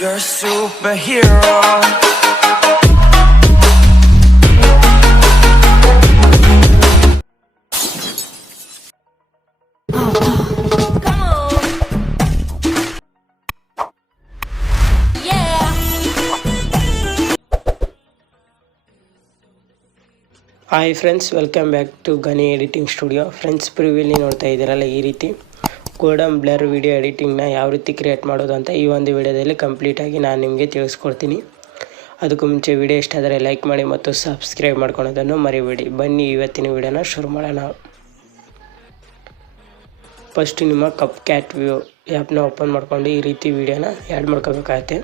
You're a superhero. Hi friends, welcome back to Gani editing studio. Friends, previously ನೋಡ್ತಾ ಇದ್ದೀರಲ್ಲ, ಈ ರೀತಿ ಗೋಲ್ಡನ್ ಬ್ಲರ್ ವಿಡಿಯೋ ಎಡಿಟಿಂಗ್ನ ಯಾವ ರೀತಿ ಕ್ರಿಯೇಟ್ ಮಾಡೋದು ಅಂತ ಈ ಒಂದು ವಿಡಿಯೋದಲ್ಲಿ ಕಂಪ್ಲೀಟಾಗಿ ನಾನು ನಿಮಗೆ ತಿಳಿಸ್ಕೊಡ್ತೀನಿ. ಅದಕ್ಕೂ ಮುಂಚೆ ವಿಡಿಯೋ ಇಷ್ಟ ಆದರೆ ಲೈಕ್ ಮಾಡಿ ಮತ್ತು ಸಬ್ಸ್ಕ್ರೈಬ್ ಮಾಡ್ಕೊಳೋದನ್ನು ಮರಿಬೇಡಿ. ಬನ್ನಿ ಇವತ್ತಿನ ವಿಡಿಯೋನ ಶುರು ಮಾಡೋಣ. ಫಸ್ಟ್ ನಿಮ್ಮ ಕಪ್ಕ್ಯಾಟ್ ವ್ಯೂ ಆ್ಯಪ್ನ ಓಪನ್ ಮಾಡ್ಕೊಂಡು ಈ ರೀತಿ ವಿಡಿಯೋನ ಆ್ಯಡ್ ಮಾಡ್ಕೋಬೇಕಾಗತ್ತೆ.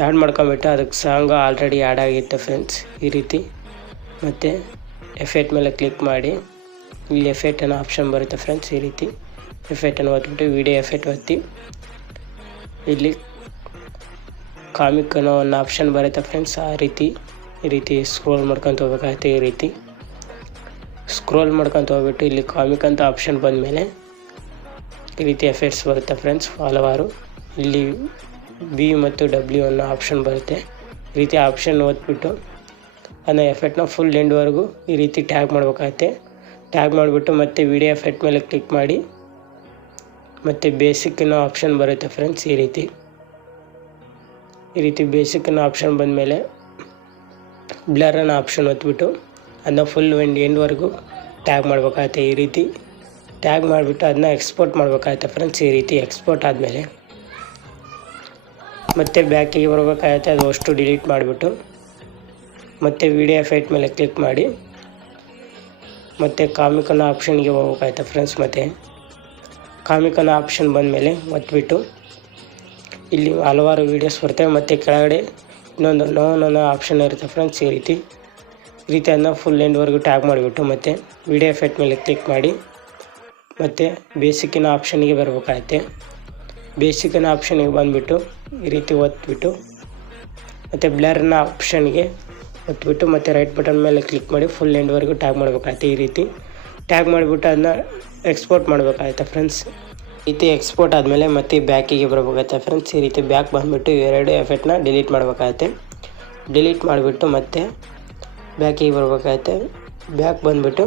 ಆ್ಯಡ್ ಮಾಡ್ಕೊಂಬಿಟ್ಟು ಅದಕ್ಕೆ ಸಾಂಗ್ ಆಲ್ರೆಡಿ ಆ್ಯಡ್ ಆಗಿತ್ತು ಫ್ರೆಂಡ್ಸ್. ಈ ರೀತಿ ಮತ್ತು ಎಫೆಕ್ಟ್ ಮೇಲೆ ಕ್ಲಿಕ್ ಮಾಡಿ ಇಲ್ಲಿ ಎಫೆಕ್ಟ್ ಅನ್ನೋ ಆಪ್ಷನ್ ಬರುತ್ತೆ ಫ್ರೆಂಡ್ಸ್. ಈ ರೀತಿ ಎಫೆಕ್ಟನ್ನು ಒತ್ಬಿಟ್ಟು ವಿಡಿಯೋ ಎಫೆಕ್ಟ್ ಒತ್ತಿ ಇಲ್ಲಿ ಕಾಮಿಕ್ ಅನ್ನೋ ಒಂದು ಆಪ್ಷನ್ ಬರುತ್ತೆ ಫ್ರೆಂಡ್ಸ್. ಈ ರೀತಿ ಸ್ಕ್ರೋಲ್ ಮಾಡ್ಕೊತ ಹೋಗ್ಬೇಕಾಗುತ್ತೆ. ಈ ರೀತಿ ಸ್ಕ್ರೋಲ್ ಮಾಡ್ಕೊತ ಹೋಗ್ಬಿಟ್ಟು ಇಲ್ಲಿ ಕಾಮಿಕ್ ಅಂತ ಆಪ್ಷನ್ ಬಂದಮೇಲೆ ಈ ರೀತಿ ಎಫೆಕ್ಟ್ಸ್ ಬರುತ್ತೆ ಫ್ರೆಂಡ್ಸ್ ಹಲವಾರು. ಇಲ್ಲಿ ಬಿ ಮತ್ತು ಡಬ್ಲ್ಯೂ ಅನ್ನೋ ಆಪ್ಷನ್ ಬರುತ್ತೆ. ಈ ರೀತಿ ಆಪ್ಷನ್ ಒತ್ಬಿಟ್ಟು ಅದನ್ನ ಎಫೆಕ್ಟ್ನ ಫುಲ್ ಎಂಡ್ವರೆಗೂ ಈ ರೀತಿ ಟ್ಯಾಗ್ ಮಾಡಬೇಕಾಗತ್ತೆ. ಟ್ಯಾಗ್ ಮಾಡಿಬಿಟ್ಟು ಮತ್ತೆ ವಿಡಿಯೋ ಎಫೆಕ್ಟ್ ಮೇಲೆ ಕ್ಲಿಕ್ ಮಾಡಿ ಮತ್ತು ಬೇಸಿಕ್ ಅನ್ನೋ ಆಪ್ಷನ್ ಬರುತ್ತೆ ಫ್ರೆಂಡ್ಸ್. ಈ ರೀತಿ ಬೇಸಿಕ್ ಅನ್ನೋ ಆಪ್ಷನ್ ಬಂದಮೇಲೆ ಬ್ಲರ್ ಅನ್ನೋ ಆಪ್ಷನ್ ಒತ್ಬಿಟ್ಟು ಅದನ್ನ ಫುಲ್ ಎಂಡ್ವರೆಗೂ ಟ್ಯಾಗ್ ಮಾಡಬೇಕಾಗತ್ತೆ. ಈ ರೀತಿ ಟ್ಯಾಗ್ ಮಾಡಿಬಿಟ್ಟು ಅದನ್ನ ಎಕ್ಸ್ಪೋರ್ಟ್ ಮಾಡಬೇಕಾಗತ್ತೆ ಫ್ರೆಂಡ್ಸ್. ಈ ರೀತಿ ಎಕ್ಸ್ಪೋರ್ಟ್ ಆದಮೇಲೆ ಮತ್ತೆ ಬ್ಯಾಕಿಗೆ ಬರಬೇಕಾಗತ್ತೆ. ಅದು ಅಷ್ಟು ಡಿಲೀಟ್ ಮಾಡಿಬಿಟ್ಟು ಮತ್ತು ವಿಡಿಯೋ ಎಫೆಕ್ಟ್ ಮೇಲೆ ಕ್ಲಿಕ್ ಮಾಡಿ ಮತ್ತು ಕಾಮಿಕ್ ಅನ್ನೋ ಆಪ್ಷನ್ಗೆ ಹೋಗ್ಬೇಕಾಯ್ತು ಫ್ರೆಂಡ್ಸ್. ಮತ್ತು ಕಾಮಿಕ್ ಅನ್ನೋ ಆಪ್ಷನ್ ಬಂದಮೇಲೆ ಒತ್ಬಿಟ್ಟು ಇಲ್ಲಿ ಹಲವಾರು ವೀಡಿಯೋಸ್ ಬರ್ತವೆ ಮತ್ತು ಕೆಳಗಡೆ ಇನ್ನೊಂದು ನೋನ್ ಅನ್ನೋ ಆಪ್ಷನ್ ಇರುತ್ತೆ ಫ್ರೆಂಡ್ಸ್. ಈ ರೀತಿ ಅದನ್ನ ಫುಲ್ ಎಂಡ್ವರೆಗೂ ಟ್ಯಾಗ್ ಮಾಡಿಬಿಟ್ಟು ಮತ್ತು ವಿಡಿಯೋ ಎಫೆಕ್ಟ್ ಮೇಲೆ ಕ್ಲಿಕ್ ಮಾಡಿ ಮತ್ತು ಬೇಸಿಕ್ಕಿನ ಆಪ್ಷನ್ಗೆ ಬರಬೇಕಾಗತ್ತೆ. ಬೇಸಿಕ್ಕಿನ ಆಪ್ಷನ್ಗೆ ಬಂದುಬಿಟ್ಟು ಈ ರೀತಿ ಒತ್ಬಿಟ್ಟು ಮತ್ತು ಬ್ಲರ್ನ ಆಪ್ಷನ್ಗೆ ಒತ್ಬಿಟ್ಟು ಮತ್ತು ರೈಟ್ ಬಟನ್ ಮೇಲೆ ಕ್ಲಿಕ್ ಮಾಡಿ ಫುಲ್ ಎಂಡ್ವರೆಗೂ ಟ್ಯಾಗ್ ಮಾಡಬೇಕಾಗುತ್ತೆ. ಈ ರೀತಿ ಟ್ಯಾಗ್ ಮಾಡಿಬಿಟ್ಟು ಅದನ್ನ ಎಕ್ಸ್ಪೋರ್ಟ್ ಮಾಡಬೇಕಾಗುತ್ತೆ ಫ್ರೆಂಡ್ಸ್. ಈ ರೀತಿ ಎಕ್ಸ್ಪೋರ್ಟ್ ಆದಮೇಲೆ ಮತ್ತೆ ಬ್ಯಾಕಿಗೆ ಬರಬೇಕಾಗುತ್ತೆ ಫ್ರೆಂಡ್ಸ್. ಈ ರೀತಿ ಬ್ಯಾಕ್ ಬಂದುಬಿಟ್ಟು ಎರಡು ಎಫೆಕ್ಟ್ನ ಡಿಲೀಟ್ ಮಾಡಬೇಕಾಗುತ್ತೆ. ಡಿಲೀಟ್ ಮಾಡಿಬಿಟ್ಟು ಮತ್ತೆ ಬ್ಯಾಕಿಗೆ ಬರಬೇಕಾಗುತ್ತೆ. ಬ್ಯಾಕ್ ಬಂದುಬಿಟ್ಟು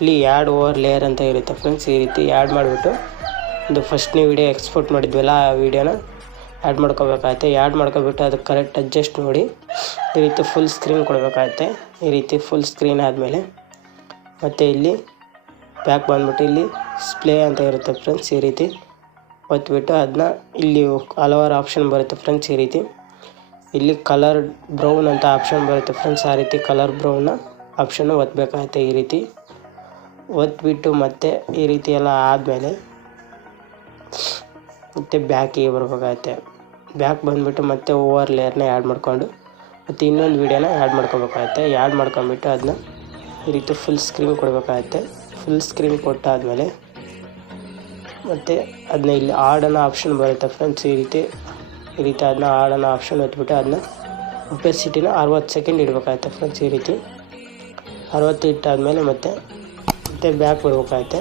ಇಲ್ಲಿ ಆ್ಯಡ್ ಓವರ್ ಲೇಯರ್ ಅಂತ ಇರುತ್ತೆ ಫ್ರೆಂಡ್ಸ್. ಈ ರೀತಿ ಆ್ಯಡ್ ಮಾಡಿಬಿಟ್ಟು ಒಂದು ಫಸ್ಟ್ನೇ ವಿಡಿಯೋ ಎಕ್ಸ್ಪೋರ್ಟ್ ಮಾಡಿದ್ವಲ್ಲ ಆ ವಿಡಿಯೋನ ಆ್ಯಡ್ ಮಾಡ್ಕೋಬೇಕಾಗತ್ತೆ. ಆ್ಯಡ್ ಮಾಡ್ಕೊಬಿಟ್ಟು ಅದಕ್ಕೆ ಕರೆಕ್ಟ್ ಅಡ್ಜಸ್ಟ್ ನೋಡಿ ಈ ರೀತಿ ಫುಲ್ ಸ್ಕ್ರೀನ್ ಕೊಡಬೇಕಾಗತ್ತೆ. ಈ ರೀತಿ ಫುಲ್ ಸ್ಕ್ರೀನ್ ಆದಮೇಲೆ ಮತ್ತು ಇಲ್ಲಿ ಬ್ಯಾಕ್ ಬಂದುಬಿಟ್ಟು ಇಲ್ಲಿ ಸ್ಪ್ಲೇ ಅಂತ ಇರುತ್ತೆ ಫ್ರೆಂಡ್ಸ್. ಈ ರೀತಿ ಒತ್ಬಿಟ್ಟು ಅದನ್ನ ಇಲ್ಲಿ ಹಲವಾರು ಆಪ್ಷನ್ ಬರುತ್ತೆ ಫ್ರೆಂಡ್ಸ್. ಈ ರೀತಿ ಇಲ್ಲಿ ಕಲರ್ ಬ್ರೌನ್ ಅಂತ ಆಪ್ಷನ್ ಬರುತ್ತೆ ಫ್ರೆಂಡ್ಸ್. ಆ ರೀತಿ ಕಲರ್ ಬ್ರೌನ್ನ ಆಪ್ಷನ್ನು ಒತ್ತಬೇಕಾಗತ್ತೆ. ಈ ರೀತಿ ಒತ್ಬಿಟ್ಟು ಮತ್ತು ಈ ರೀತಿ ಎಲ್ಲ ಆದಮೇಲೆ ಮತ್ತು ಬ್ಯಾಕಿಗೆ ಬರಬೇಕಾಗತ್ತೆ. ಬ್ಯಾಕ್ ಬಂದುಬಿಟ್ಟು ಮತ್ತೆ ಓವರ್ ಲೇಯರ್ನ ಆ್ಯಡ್ ಮಾಡಿಕೊಂಡು ಮತ್ತು ಇನ್ನೊಂದು ವೀಡಿಯೋನ ಆ್ಯಡ್ ಮಾಡ್ಕೋಬೇಕಾಗತ್ತೆ. ಆ್ಯಡ್ ಮಾಡ್ಕೊಂಬಿಟ್ಟು ಅದನ್ನ ಈ ರೀತಿ ಫುಲ್ ಸ್ಕ್ರೀನ್ ಕೊಡಬೇಕಾಗತ್ತೆ. ಫುಲ್ ಸ್ಕ್ರೀನ್ ಕೊಟ್ಟಾದಮೇಲೆ ಮತ್ತು ಅದನ್ನ ಇಲ್ಲಿ ಆಡೋಣ ಆಪ್ಷನ್ ಬರುತ್ತೆ ಫ್ರೆಂಡ್ಸ್. ಈ ರೀತಿ ಅದನ್ನ ಆಡೋಣ ಆಪ್ಷನ್ ಒತ್ಬಿಟ್ಟು ಅದನ್ನ ಒಪೆಸಿಟಿನ 60 ಸೆಕೆಂಡ್ ಇಡಬೇಕಾಗತ್ತೆ ಫ್ರೆಂಡ್ಸ್. ಈ ರೀತಿ 60 ಇಟ್ಟಾದಮೇಲೆ ಮತ್ತೆ ಬ್ಯಾಕ್ ಬರಬೇಕಾಗತ್ತೆ.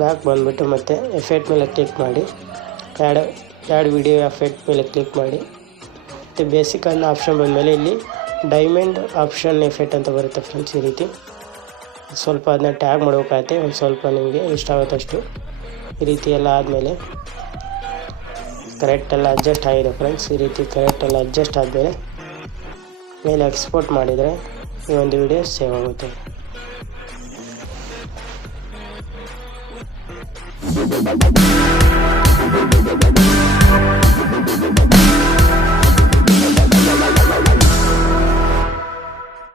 ಬ್ಯಾಕ್ ಬಂದುಬಿಟ್ಟು ಮತ್ತು ಎಫೆಕ್ಟ್ ಮೇಲೆ ಕ್ಲಿಕ್ ಮಾಡಿ ಆ್ಯಡ್ ವಿಡಿಯೋ ಎಫೆಕ್ಟ್ ಮೇಲೆ ಕ್ಲಿಕ್ ಮಾಡಿ ಮತ್ತು ಬೇಸಿಕ್ ಅನ್ನೋ ಆಪ್ಷನ್ ಬಂದಮೇಲೆ ಇಲ್ಲಿ ಡೈಮಂಡ್ ಆಪ್ಷನ್ ಎಫೆಕ್ಟ್ ಅಂತ ಬರುತ್ತೆ ಫ್ರೆಂಡ್ಸ್. ಈ ರೀತಿ ಸ್ವಲ್ಪ ಅದನ್ನ ಟ್ಯಾಗ್ ಮಾಡಬೇಕಾಗತ್ತೆ. ಒಂದು ಸ್ವಲ್ಪ ನಿಮಗೆ ಇಷ್ಟ ಆಗುತ್ತಷ್ಟು. ಈ ರೀತಿ ಎಲ್ಲ ಆದಮೇಲೆ ಕರೆಕ್ಟೆಲ್ಲ ಅಡ್ಜಸ್ಟ್ ಆಗಿದೆ ಫ್ರೆಂಡ್ಸ್. ಈ ರೀತಿ ಕರೆಕ್ಟೆಲ್ಲ ಅಡ್ಜಸ್ಟ್ ಆದಮೇಲೆ ಮೇಲೆ ಎಕ್ಸ್ಪೋರ್ಟ್ ಮಾಡಿದರೆ ಈ ಒಂದು ವಿಡಿಯೋ ಸೇವ್ ಆಗುತ್ತೆ.